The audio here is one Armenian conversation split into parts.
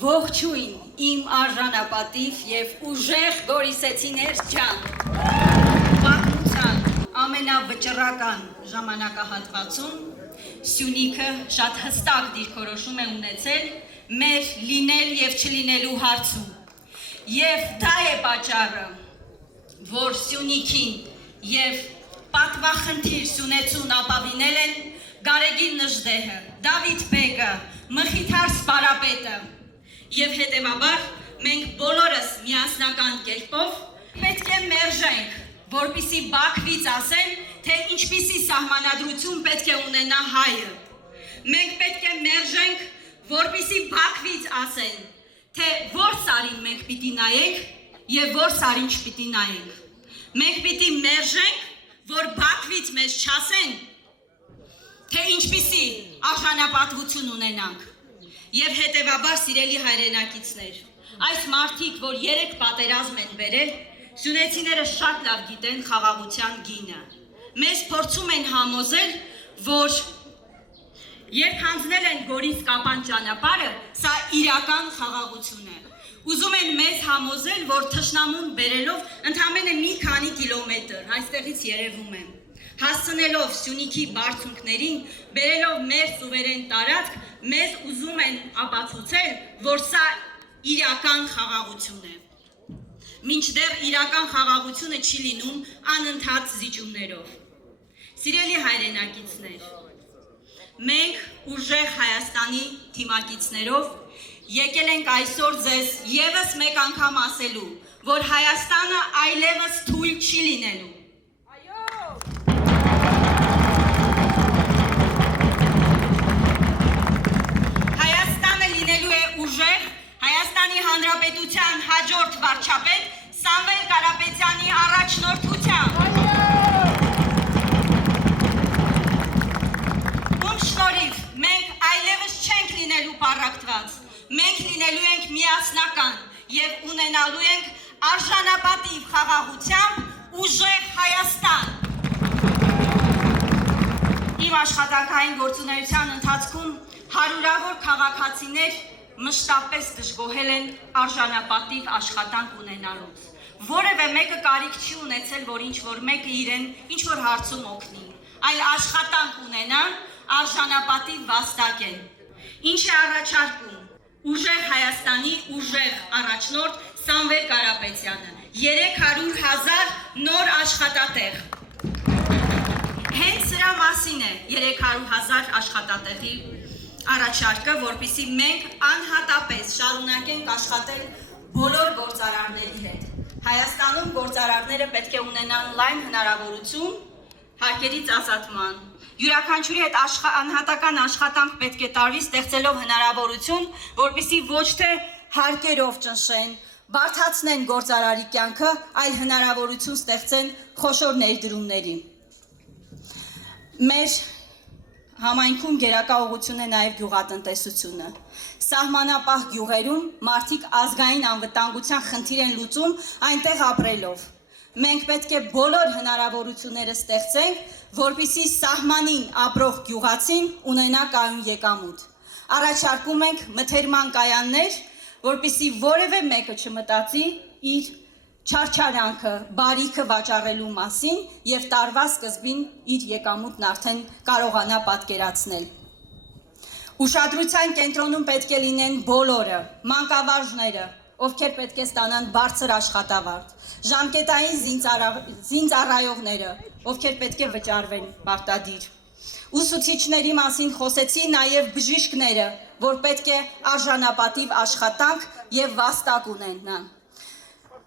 Ողջույն իմ արժանապատիվ եւ ուժեղ գորիսեցիներ ջան։ Պատմության ամենավճռական ժամանակահատվածում Սյունիքը շատ հստակ դիրքորոշում է ունեցել մեր լինել եւ չլինելու հարցում։ Եվ դա է պատճառը, որ Սյունիքին եւ պատվախնդիր Սյունեցուն ապավինել են Գարեգին Նժդեհը, Դավիթ Բեգը, Մխիթար Սպարապետը եւ հետեւաբար մենք բոլորս միասնական կերպով պետք է մերժենք, որպեսզի Բաքվից ասեն, թե ինչպիսի սահմանադրություն պետք է ունենա հայը։ Մենք պետք է մերժենք, որպեսզի Բաքվից ասեն, թե որ սարին մենք պիտի նայենք եւ որ սարին չպիտի նայենք։ Մենք պիտի մերժենք, որ Բաքվից մեզ չասեն, թե ինչպիսի արժանապատվություն ունենանք։ Եվ հետևաբար սիրելի հայրենակիցներ, այս մարդիկ, որ 3 պատերազմ են բերել, սյունեցիները շատ լավ գիտեն խաղաղության գինը։ Մեզ փորձում են համոզել, որ երբ հանձնել են Գորիս-Կապան ճանապարհը, սա իրական խաղաղություն է։ Ուզում են մեզ համոզել, որ թշնամուն բերելով ընդամենը մի քանի կիլոմետր, այստեղից երևում է, հասցնելով Սյունիքի բարձունքներին, բերելով մեր սուվերեն տարածք, մեզ ուզում են ապացուցել, որ սա իրական խաղաղություն է։ Մինչդեռ իրական խաղաղությունը չի լինում անընդհատ զիջումներով։ Սիրելի հայրենակիցներ, մենք ուժեղ Հայաստանի թիմակիցներով եկել ենք այսօր ձեզ եւս մեկ անգամ ասելու, որ Հայաստանը այլևս թույլ չի լինելու։ Հայաստանի Հանրապետության հաջորդ վարչապետ Սամվել Կարապետյանի առաջնորդությամբ։ Ում շնորհիվ մենք այլևս չենք լինելու պառակտված, մենք լինելու ենք միասնական եւ ունենալու ենք արժանապատիվ խաղաղությամբ ուժեղ Հայաստան։ Իմ աշխատանքային գործունեության ընթացքում հարյուրավոր քաղաքացիներ մշտապես դժգոհել են արժանապատիվ աշխատանք ունենալուց։ Որևէ մեկը կարիք չի ունեցել, որ ինչ-որ մեկը իրեն ինչ-որ հարցում օգնի, այլ աշխատանք ունենան, արժանապատիվ վաստակեն։ Ինչ է առաջարկում ուժեղ Հայաստանի ուժեղ առաջնորդ Սամվել Կարապետյանը, 300,000 նոր աշխատատեղ։ Հենց սրա մասին է 300,000 աշխատատեղի առաջարկը, որպեսզի մենք անհատապես շարունակենք աշխատել բոլոր գործարարների հետ։ Հայաստանում գործարարները պետք է ունենան լայն հնարավորություն հարկերից ազատման։ Յուրաքանչյուրի հետ անհատական աշխատանք պետք է տարվի, ստեղծելով հնարավորություն, որպեսզի ոչ թե հարկերով ճնշեն, բարդացնեն գործարարի կյանքը, այլ հնարավորություն ստեղծեն խոշոր ներդրումների։ Մեր համայնքում գերակա ուղղություն է նաև գյուղատնտեսությունը։ Սահմանապահ գյուղերում մարդիկ ազգային անվտանգության խնդիր են լուծում այնտեղ ապրելով։ Մենք պետք է բոլոր հնարավորությունները ստեղծենք, որպեսզի սահմանին ապրող գյուղացին ունենա կայուն եկամուտ։ Առաջարկում ենք մթերման կայաններ, որպեսզի որևէ մեկը չմտածի իր չարչարանքը, բարիքը վաճառելու մասին եւ տարվա սկզբին իր եկամուտն արդեն կարողանա պատկերացնել։ Ուշադրության կենտրոնում պետք է լինեն բոլորը, մանկավարժները, ովքեր պետք է ստանան բարձր աշխատավարձ, ժամկետային զինծառայողները, ովքեր պետք է վճարվեն պարտադիր։ Ուսուցիչների մասին խոսեցի նաև բժիշկները, որ պետք է արժանապատիվ աշխատանք եւ վաստակ ունենան։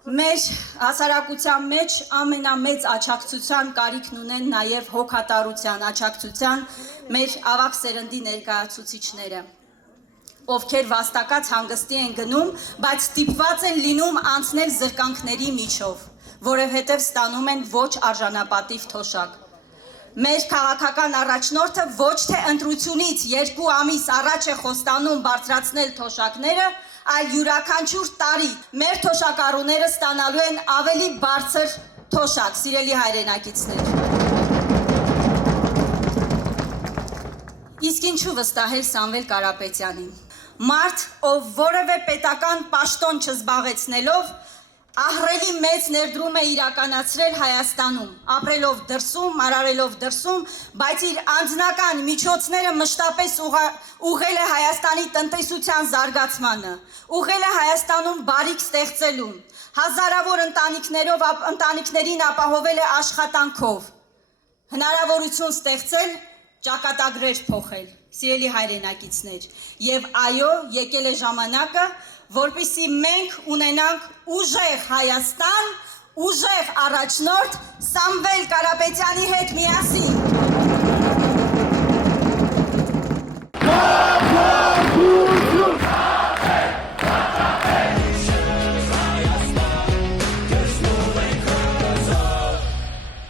Մեր հասարակության մեջ ամենամեծ աջակցության կարիքն ունեն նաև հոգատարության աջակցության մեր ավագ սերնդի ներկայացուցիչները, ովքեր վաստակած հանգստի են գնում, բայց ստիպված են լինում անցնել զրկանքների միջով, որովհետև ստանում են ոչ արժանապատիվ թոշակ։ Մեր քաղաքական առաջնորդը ոչ թե ընտրությունից 2 ամիս առաջ է խոստանում բարձրացնել թոշակները, այլ յուրաքանչյուր տարի մեր թոշակառուները ստանալու են ավելի բարձր թոշակ, սիրելի հայրենակիցներ։ Իսկ ինչու վստահել Սամվել Կարապետյանին։ մարդ, ով որևէ պետական պաշտոն չզբաղեցնելով, ահռելի մեծ ներդրում է իրականացրել Հայաստանում, ապրելով դրսում, արարելով դրսում, բայց իր անձնական միջոցները մշտապես ուղղել է Հայաստանի տնտեսության զարգացմանը, ուղղել է Հայաստանում բարիք ստեղծելուն, հազարավոր ընտանիքներին ապահովել է աշխատանքով, հնարավորություն ստեղծել, ճակատագրեր փոխել, սիրելի հայրենակիցներ, եւ այո, եկել է ժամանակը, որպեսզի մենք ունենանք ուժեղ Հայաստան, ուժեղ առաջնորդ Սամվել Կարապետյանի հետ միասին։